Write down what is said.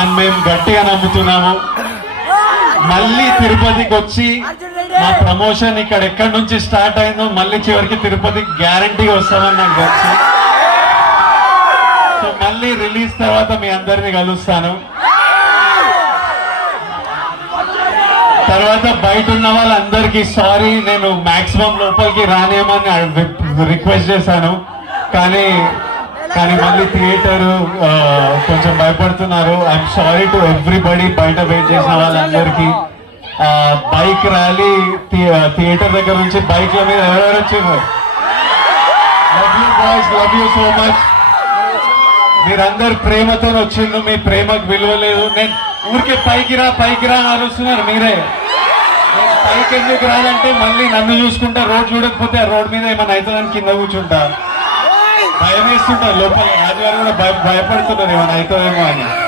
అని మేము గట్టిగా నమ్ముతున్నాము. మళ్ళీ తిరుపతికి వచ్చి మా ప్రమోషన్ ఇక్కడ ఎక్కడి నుంచి స్టార్ట్ అయిందో మళ్ళీ చివరికి తిరుపతికి గ్యారంటీగా వస్తామని నాకు తెలుసు. సో మళ్ళీ రిలీజ్ తర్వాత మీ అందరినీ కలుస్తాను. తర్వాత బయట ఉన్న వాళ్ళందరికీ సారీ, నేను మాక్సిమం లోపలికి రానేమని రిక్వెస్ట్ చేశాను, కానీ మళ్ళీ థియేటర్ కొంచెం భయపడుతున్నారు. ఐఎమ్ సారీ టు ఎవ్రీబడి, బయట వెయిట్ చేసిన వాళ్ళందరికీ. బైక్ ర్యాలీ థియేటర్ దగ్గర నుంచి బైక్ల మీద ఎవరెవరు వచ్చారు? Love you boys, love you so much. మీరందరు ప్రేమతో వచ్చిండ్రు, మీ ప్రేమకు విలువ లేదు. నేను ఊరికే పైకి రా అని అరుస్తున్నారు మీరే. నేను పైకి ఎందుకు రాదంటే మళ్ళీ నన్ను చూసుకుంటా, రోడ్ చూడకపోతే ఆ రోడ్ మీద ఏమైనా అవుతుందని కింద కూర్చుంటా. భయం వేస్తుంటారు లోపల, ఆదివారం కూడా భయపడుతున్నారు ఏమైనా అవుతుందేమో అని.